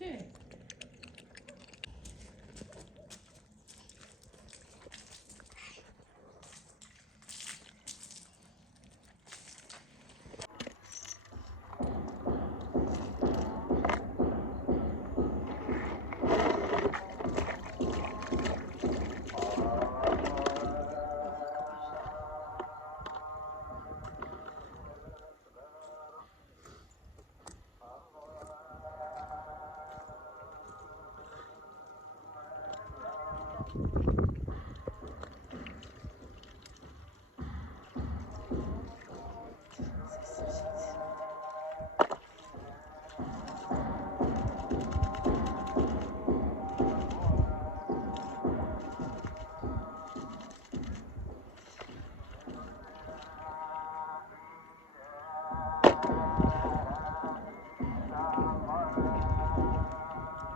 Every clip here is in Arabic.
فهمتي.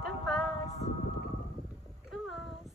كماس كماس.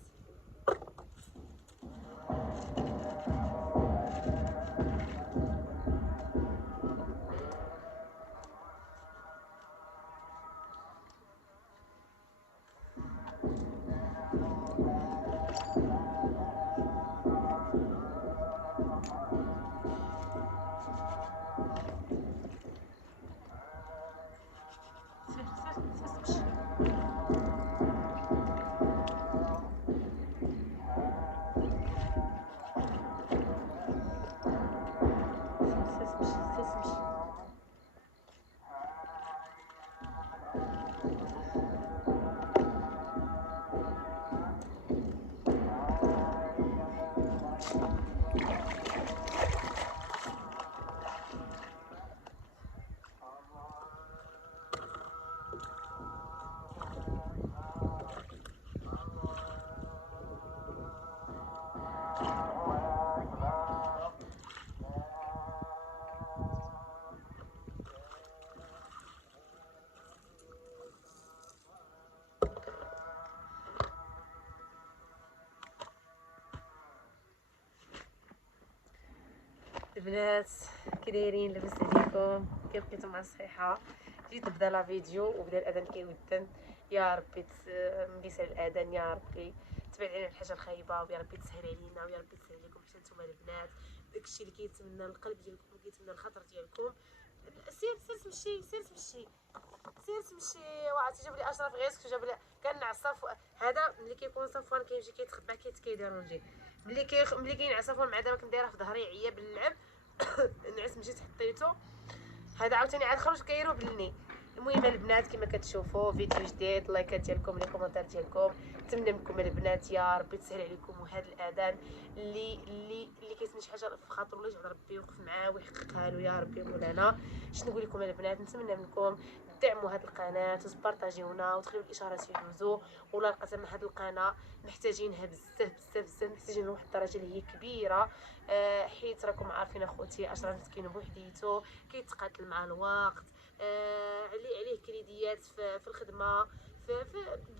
البنات كي دايرين؟ لاباس عليكم؟ كيف بقيتو مع الصحه؟ جيت نبدا لا فيديو وبدا الاذان كيودن. يا ربي ملي سال الاذان يا ربي تبعد علينا الحاجه الخايبه، ويا ربي تسهل علينا، ويا ربي تسهل عليكم حتى نتوما البنات. داكشي اللي كيتمنى القلب ديالكم وكيتمنى الخاطر ديالكم. سير تمشي، سير تمشي، سير تمشي. وعرفتي جاب لي اشرف غيسك، جاب لي كنعس هذا ملي كيكون صفوان كيمشي كيتخبع كيديرونجي. ملي كاين صفوان مع دابا كنديرها في ظهري عيا باللعب. نعس مشيت حطيته، هذا عاوتاني عاد خرج كايرو بلني. المهم البنات كما كتشوفوا فيديو جديد، لايكات ديالكم، لي كومونتير ديالكم، نتمنى منكم البنات يا ربي تسهل عليكم. وهذا الاذان اللي كيسمي شي حاجه في خاطر الله يجعل ربي يوقف معاه ويحققها له يا ربي مولانا. شنو نقول لكم البنات؟ نتمنى منكم دعموا هذه القناه وتبارطاجيونا وتخليو الاشارات يدوزوا. والله القسم هذه القناه محتاجينها بزاف بزاف بزاف، محتاجين لواحد الدرجه اللي هي كبيره. حيت راكم عارفين اخوتي اشرف مسكين بوحديتو كيتقاتل مع الوقت. عليه كريديات في الخدمه، في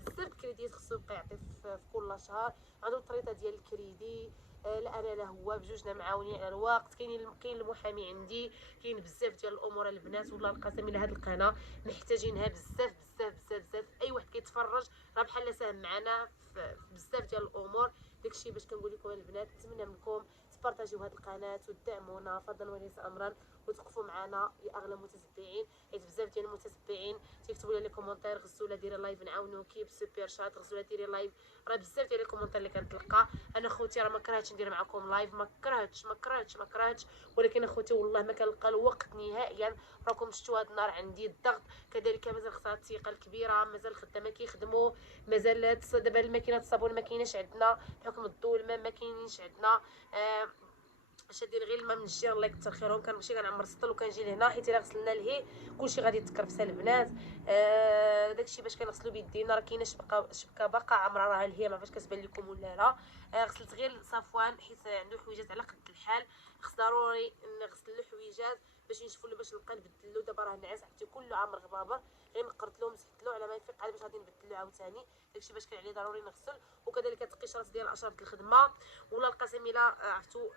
بزاف الكريديات خصو يبقى يعطي في كل شهر. عنده طريقه ديال الكريدي. لا انا لا هو بجوجنا معاونين على الوقت. كاين المحامي عندي، كاين بزاف ديال الامور البنات. والله القسم الى هذه القناه محتاجينها بزاف بزاف بزاف بزاف. اي واحد كيتفرج راه بحال ساهم معنا في بزاف ديال الامور. داكشي باش كنقول لكم البنات، نتمنى منكم تبارطاجيو هذه القناه وتدعمونا فضلا وليس امرا، وتوقفوا معنا يا اغلى متتبعين. حيت بزاف ديال المتتبعين تيكتبوا لي كومونتير غزوله ديري لايف نعاونوكي بسوبر شات، غزوله ديري لايف. راه بزاف ديال الكومونتير اللي كنتلقى انا خوتي راه ما كرهتش ندير معكم لايف، ما كرهتش، ولكن اخوتي والله ما كنلقى الوقت نهائيا. راكم شفتوا هاد النهار عندي الضغط، كذلك مازال خصها الثقه الكبيره، مازال الخدامه كيخدموا، مازال دابا الماكينه الصابون ما كايناش عندنا بحكم الضوء، الماء ما كاينينش عندنا. شادين غير الماء من الجير الله يكثر خيرهم. كنمشي كنعمر السطل وكنجي لهنا حيت الا غسلنا لهيه كلشي غادي يتكرفس البنات. داكشي باش كنغسلو بيدينا. راه كاينه شبكه باقا عامره راها لهيه، ما فاش كتبان لكم ولا لا. غسلت غير صفوان حيت عنده حويجات على قد الحال، خص ضروري نغسل له حويجات باش ينشفوا له، باش نبقى نبدل له. دابا راه نعس عرفتي كله عامر غبابر، غير نقرت له مسحت له على ما يفيق عاد باش غادي نبدل له عاوتاني. داكشي باش كان عليه ضروري نغسل. وكذلك التقشيرات ديال الاشرف ديال الخدمه. والله القسم الا عرفتوا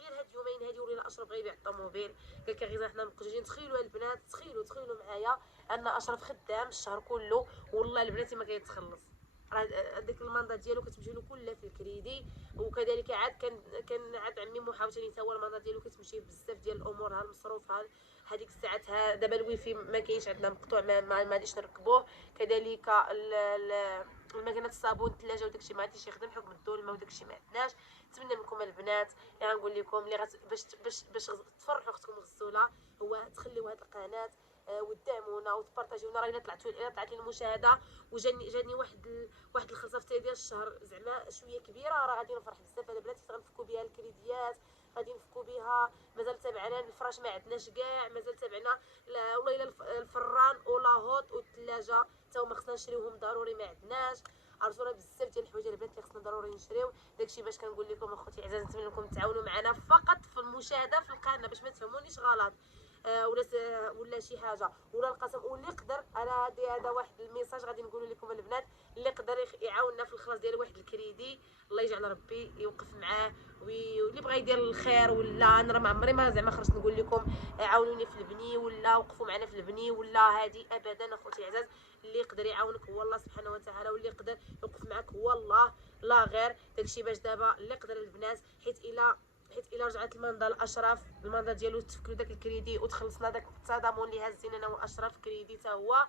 غير هاد اليومين هادي ولينا اشرف غير يبيع الطوموبيل. قال لك غير حنا مقجوجين. تخيلوا البنات، تخيلوا معايا ان اشرف خدام الشهر كله والله البنات ما كيتخلص. راه ديك الماندا ديالو كتمشي له كلها في الكريدي. وكذلك عاد كان عاد عمي محاوله حتى هو الماندا ديالو كتمشي بزاف ديال الامور. ها المصروف، ها هذيك الساعات، ها دابا الويفي ما كاينش عندنا مقطوع، ما غاديش نركبوه. كذلك الماكينه الصابون الثلاجه وداكشي ما غاديش يخدم حكم الظلمه وداكشي ما عندناش. نتمنى منكم البنات اللي غنقول لكم اللي باش تفرحوا اختكم غسوله هو تخليوا هذه القناه وتدعمونا وتبارطاجيونا. راه الا طلعت لي المشاهده وجاني واحد الخلصه في ديال الشهر زعما شويه كبيره، راه غادي نفرح بزاف. انا بلاتي غنفكوا بها الكريديات، غادي نفكوا بها. مازال تابعنا الفراش ما عندناش كاع، مازال تابعنا والله الا الفران ولا هوط والثلاجه حتى هما خصنا نشريوهم ضروري ما عندناش. عرفتوا بزاف ديال الحوايج البنات اللي خصنا ضروري نشريو. داكشي باش كنقول لكم اخوتي عزاز، نتمنى لكم تعاونوا معنا فقط في المشاهده في القناه باش ما تفهمونيش غلط. ولا شي حاجه ولا القسم. واللي يقدر انا هذا واحد الميساج غادي نقول لكم البنات، اللي يقدر يعاوننا في الخلاص ديال واحد الكريدي الله يجعل ربي يوقف معاه. واللي بغى يدير الخير ولا انا راه ما عمري ما زعما خرجت نقول لكم عاونوني في البني ولا وقفوا معنا في البني ولا هادي ابدا اخوتي عزاز. اللي يقدر يعاونك هو الله سبحانه وتعالى، واللي يقدر يوقف معك هو الله لا غير. داكشي باش دابا اللي يقدر البنات حيت الا رجعت الماندا لاشرف الماندا ديالو تفكلوا داك الكريدي وتخلصنا داك التضامن اللي هازين انا واشرف كريدي حتى هو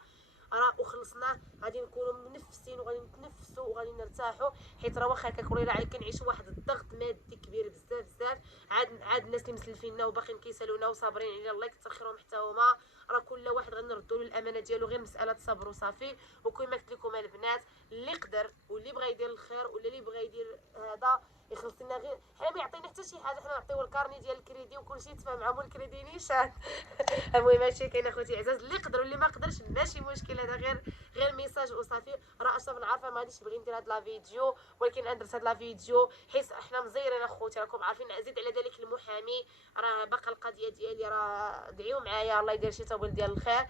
راه وخلصناه. غادي نكونوا منفسين وغادي نتنفسوا وغادي نرتاحوا. حيت راه واخا كنقولوا راه كنعيشوا واحد الضغط مادي كبير بزاف. عاد الناس اللي مسلفيننا وباقيين كيسالونا وصابرين علينا الله يكثر خيرهم حتى هما. راه كل واحد غنردوا له الامانه ديالو، غير مساله صبر وصافي. وكما قلت لكم البنات اللي يقدر واللي بغى يدير الخير ولا اللي بغى يدير هذا يخلص لنا غير حنا ما يعطينا حتى شي حاجه. حنا نعطيو الكارني ديال الكريدي وكلشي تفاهم معاهم الكريدي نيشان. المهم هادشي كاين اخوتي عزاز. اللي يقدر واللي ما قدرش ماشي مشكل، هذا غير ميساج وصافي. راه اشرف نعرفه ما غاديش نبغي ندير هاد لا فيديو، ولكن انا درت هاد لا فيديو حيت حنا مزيرين اخوتي راكم عارفين. زيد على ذلك المحامي راه باقا القضيه ديالي راه دعيو معايا الله يدير شي توبل ديال الخير.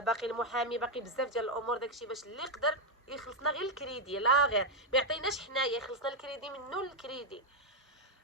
باقي المحامي باقي بزاف ديال الامور. داكشي باش اللي يقدر يخلصنا غير الكريدي لا غير ما يعطيناش حنايا، يخلصنا الكريدي منو الكريدي.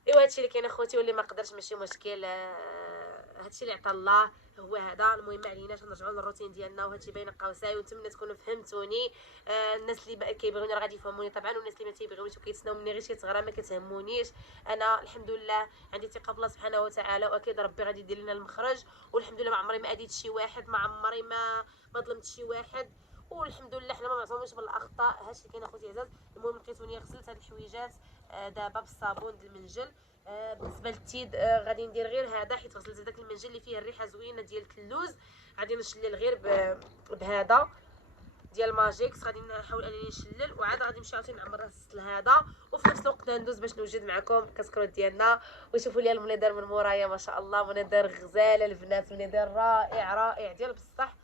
ايوا هادشي اللي كاين اخوتي. واللي ما قدرش ماشي مشكل، هادشي اللي عطا الله هو هذا. المهم ما عليناش نرجعوا للروتين ديالنا وهادشي باين قوساي. ونتمنى تكونوا فهمتوني. الناس اللي كيبغيوني راه غادي يفهموني طبعا، والناس اللي ما تيبغيونيش وكيتسناو مني غير شي ثغره ما كتهمونيش. انا الحمد لله عندي ثقه بالله سبحانه وتعالى، واكيد ربي غادي يدير لنا المخرج. والحمد لله ما عمري ما اديت شي واحد، ما عمري ما ظلمت شي واحد. والحمد لله حنا ما معصومينش من الاخطاء. هادشي اللي كاين اخوتي عزاز. المهم لقيتوني غسلت هاد الحويجات دابا بالصابون ديال المنجل. بالنسبه للتيد غادي ندير غير هذا حيت غسلت هذاك المنجل اللي فيه الريحه زوينه ديال اللوز. غادي نشلل غير بهذا ديال ماجيكس. غادي نحاول انني نشلل وعاد غادي نمشي عاوتاني نعمر السطل هذا. وفي نفس الوقت ندوز باش نوجد معكم الكسكروت ديالنا. وشوفوا لي المنظر من مورايا ما شاء الله منظر غزاله البنات، منظر رائع ديال بصح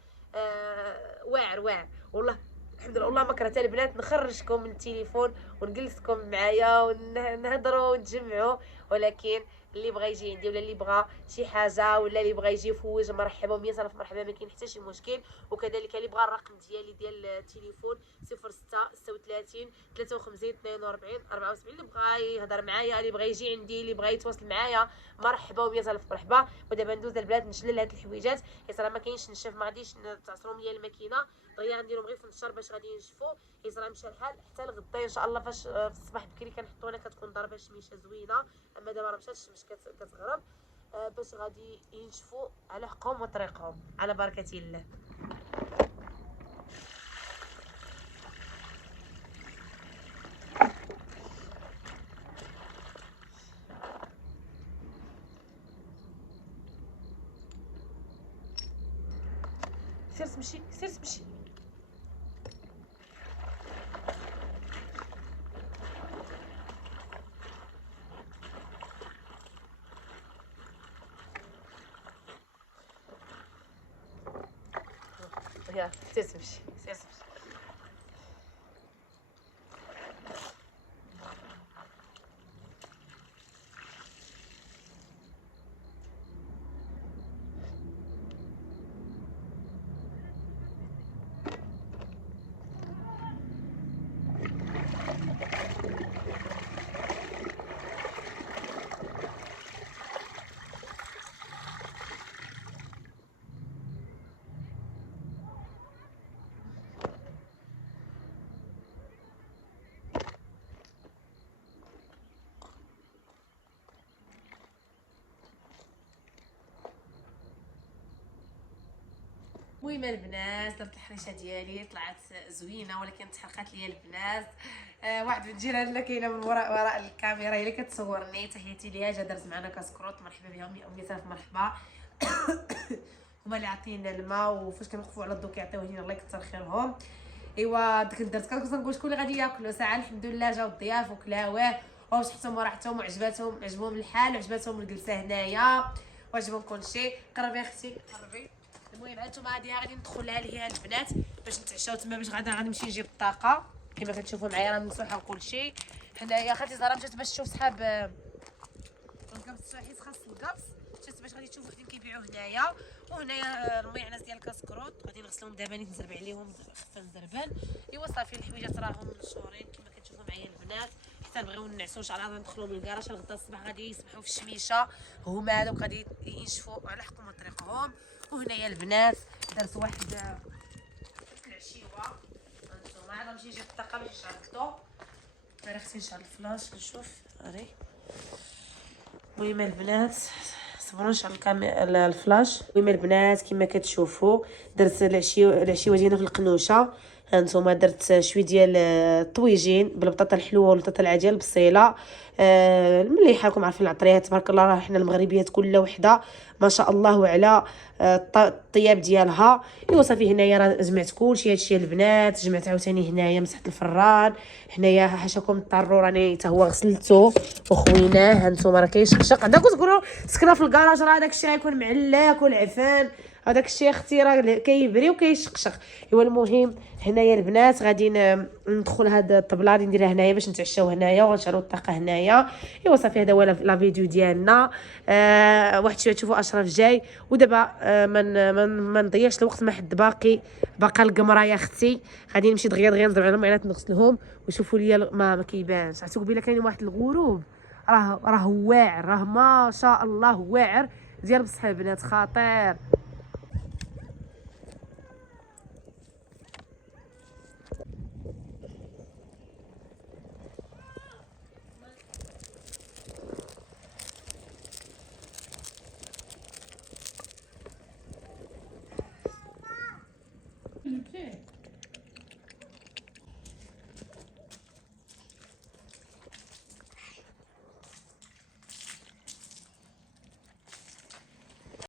واعر والله. الحمد لله والله ما كرهت البنات نخرجكم من التليفون ونجلسكم معايا ونهضروا ونتجمعوا. ولكن اللي بغى يجي عندي ولا اللي بغى شي حاجه ولا اللي بغى يجي يفوج مرحبا و100 الف مرحبا، ما كاين حتى شي مشكل. وكذلك اللي بغى الرقم ديالي ديال التليفون 06 36 53 42 74. اللي بغى يهضر معايا، اللي بغى يجي عندي، اللي بغى يتواصل معايا مرحبا و100 الف مرحبا. ودابا ندوز البلاد نشلل هاد الحويجات حيت راه ما كاينش نشف، ما غاديش تعصرهم ليا الماكينه دغيا غنديرهم غير في النشار باش غادي ينشفوا. حيت راه مشى الحال حتى الغدا ان شاء الله فاش في الصباح بكري كنحطوا لها كتكون ضربه شميشه زوينه. اما دابا راه مشات الشمس كتغرب باش غادي ينشفوا على حقهم وطريقهم على بركه الله. سير تمشي يا سير تمشي. المهم البنات درت الحريشه ديالي طلعت زوينه، ولكن تحرقات ليا البنات. واحد من جيراننا كاينه من وراء الكاميرا هي اللي كتصورني، تحياتي ليها، جا دارت معنا كاسكروط، مرحبا بهم يا الف مرحبا. هما اللي عاطينا الماء، وفاش كنوقفوا على الضو كيعطيوه لينا، الله يكثر خيرهم. ايوا كنت درت كنت نقول شكون اللي غادي ياكلوا ساعه، الحمد لله جاو الضياف وكلاوه وشحتهم وراحتهم وعجباتهم، عجبهم الحال وعجباتهم الجلسه هنايا وعجبهم كلشي. قربي اختي قربي. المهم هانتوما هادي غادي ندخلها ليها البنات باش نتعشاو تما، باش غدا غادي نمشي نجيب الطاقه كما كتشوفوا معايا راه ممسوحه وكلشي. حنايا خالتي زهره مشات باش تشوف صحاب القبص، حيت خاص القبص، مشات باش غادي تشوف وحدين كيبيعوا هنايا. وهنايا الميعناس ديال الكاسكروط غادي نغسلهم دابا، نزرب عليهم خفه نزربان. ايوا صافي الحويجات راهم منشورين كما كتشوفوا معايا البنات، حتى نبغيو نعسو ان شاء الله ندخلوا للكراج غدا الصباح غادي يسبحوا في الشميشه، هما هذوك غادي ينشفوا على حكم طريقهم. وهنايا البنات درت واحد العشيوه، هانتوما عاد نمشي نجيب الطاقه باش نشعل الضو. راه اختي نشعل الفلاش نشوف راه. المهم البنات صبروا نشعل الفلاش. المهم البنات كما كتشوفوا درت العشيوه ديالنا في القنوشه. هانتوما درت شويه ديال الطويجين بالبطاطا الحلوه والبطاطا العاديه البصيله مليحه. راكم عارفين العطريات تبارك الله، راه حنا المغربيات كل وحده ما شاء الله على الطياب ديالها. ايوا صافي هنايا راه جمعت كلشي هادشي البنات، جمعت عاوتاني هنايا مسحت الفران. هنايا حاشاكم الطرو راني حتى هو غسلته وخويناه. هانتوما راه كيشقشق، عندكم تقولوا سكنه في الكراج راه داك الشيء غيكون معلاك والعفان، هذاك الشيء اختي راه كيبري وكيشقشق. ايوا المهم هنايا البنات غادي ندخل هاد الطبله اللي نديرها هنايا باش نتعشاو هنايا وغنشعلوا الطاقه هنايا. ايوا صافي هذا هو لا فيديو ديالنا. واحد شويه تشوفوا اشرف جاي، ودابا ما نضيعش الوقت، ما حد باقا القمره يا اختي. غادي نمشي دغيا نضرب على المعانات نغسلهم ويشوفوا ليا ما كيبانش. عرفتوا قبيله كاين واحد الغروب راه واعر، راه ما شاء الله واعر ديال بصح البنات خطير.